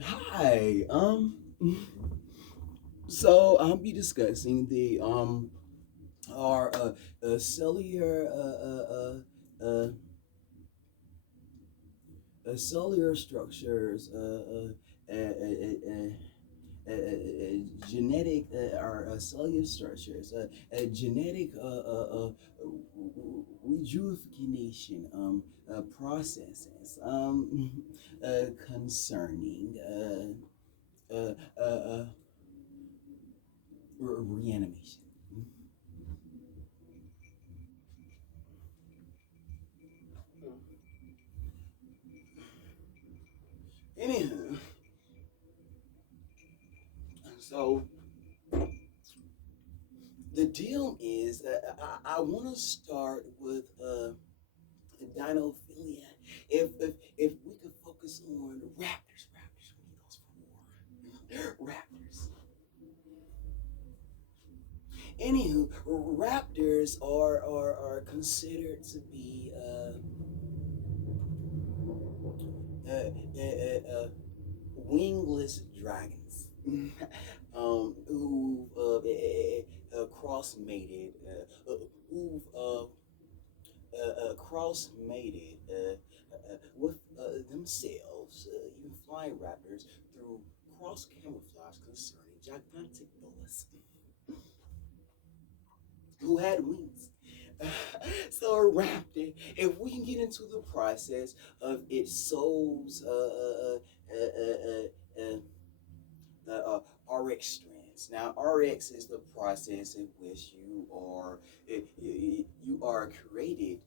Hi. So I'll be discussing the our cellular cellular structures genetic our cellular structures genetic rejuvification processes concerning reanimation. Anywho, so the deal is I want to start with dinophilia. If we could focus on raptors, we need those for war. Raptors. Anywho, raptors are considered to be wingless dragons. Who cross mated, who've cross mated with themselves, even flying raptors, through cross camouflage concerning gigantic boas who had wings. So a raptor, if we can get into the process of its soul's RX strands. Now, RX is the process in which you are created.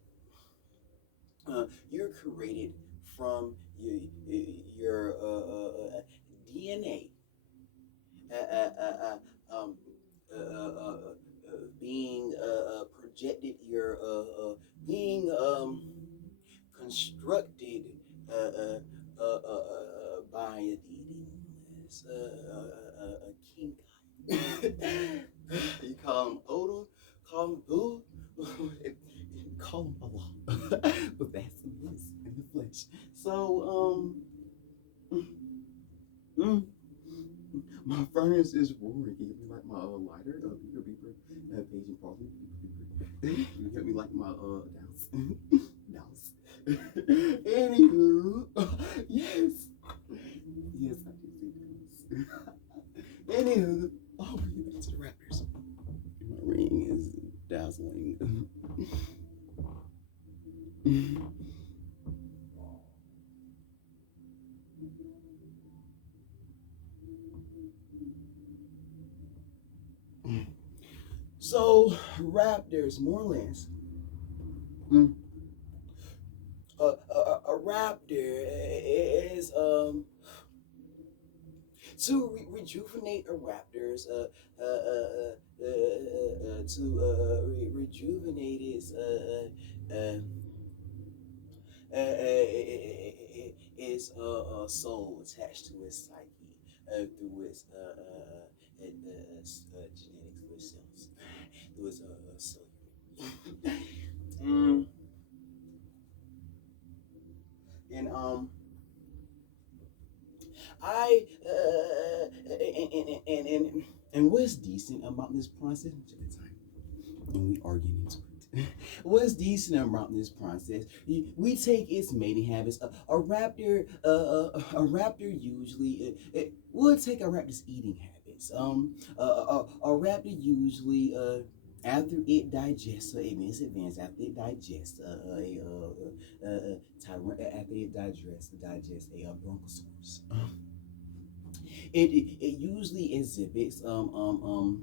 You're created from your DNA um, being projected, your being constructed by a king god. You call him Odin, call him Boo, call him Allah, but that's the bliss in the flesh. So mm, my furnace is roaring. Can you help me light my lighter? Beeper, beeper, paging parsley, beeper, beeper. Can you help me light my douse? Douse. Anywho, yes, yes, I did say douse. Anywho, oh, we get back to the Raptors. My ring is dazzling. So, Raptors, more or less. Mm. A raptor is to rejuvenate a raptors to rejuvenate its soul attached to its psyche through its genetics through its cells through its cellular. mm, and I and what's decent about this process? Check the time, and we are getting into it. What's decent about this process? We take its mating habits. A raptor usually we'll take a raptor's eating habits. A raptor usually after it digests, it means advanced after it digests after it digests a bronchosaurus. It usually exhibits homo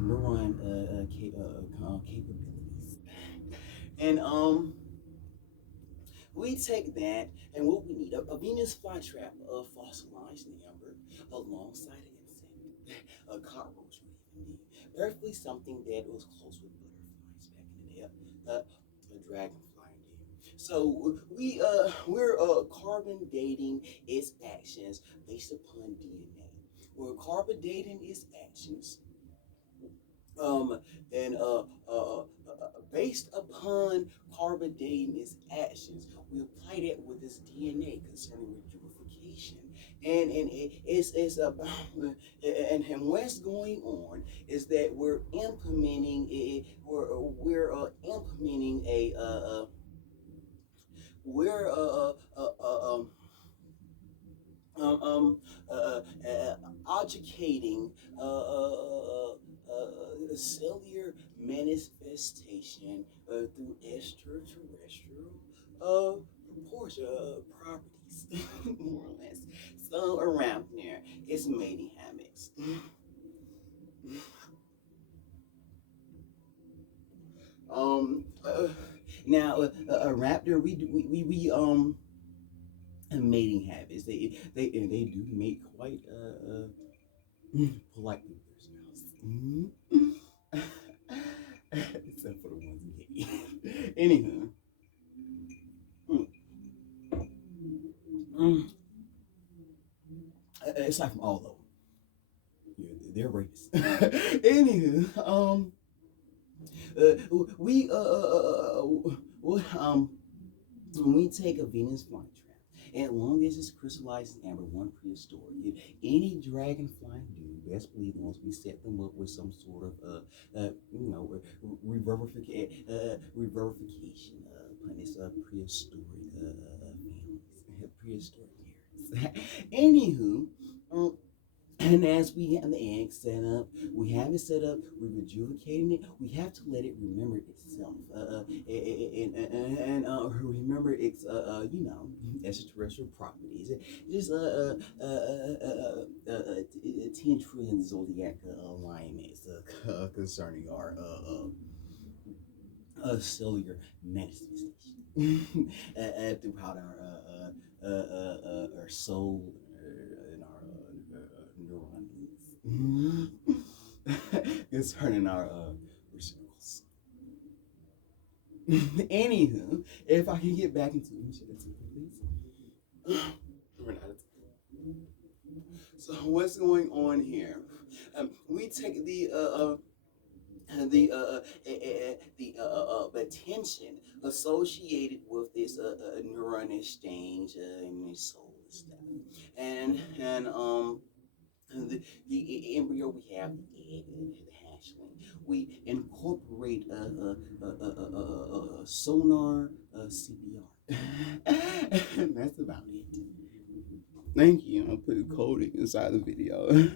neuron capabilities, and we take that and what we need a Venus flytrap, a fossilized amber, alongside an insect, a cockroach would even be, preferably something that was close with butterflies back in the day, a dragonfly indeed. So we're carbon dating its actions based upon DNA. We're carbon dating its actions um, and based upon carbidate actions. We apply that with this DNA concerning rejuvification. And it's about and what's going on is that we're implementing we're implementing a we're um, um, educating cellular manifestation through extraterrestrial proportion properties, more or less. So around there, it's mating habits. um, uh, Now, a raptor, mating habits. They do mate quite politely with their spouse. Except for the ones who hate you. Anywho, mm, mm, aside from all of them, they're rapists. Anywho, we when we take a Venus flytrap, as long as it's crystallized in amber, one prehistoric, any dragonfly do, best believe once we set them up with some sort of reverbification upon its prehistoric families, prehistoric parents. Anywho, and as we have the egg set up, we have it set up, we're rejuvicating it, we have to let it remember itself. And remember its, extraterrestrial properties. Just 10 trillion zodiac alignments concerning our cellular manifestation throughout our soul and our neurons concerning our reciprocals. Anywho, if I can get back into it, please. We're not. So what's going on here? We take the attention associated with this neuron exchange and this soul stuff, and the embryo, we have the egg, the hatchling. We incorporate sonar CPR. That's about it. Thank you. I'll put coding inside the video.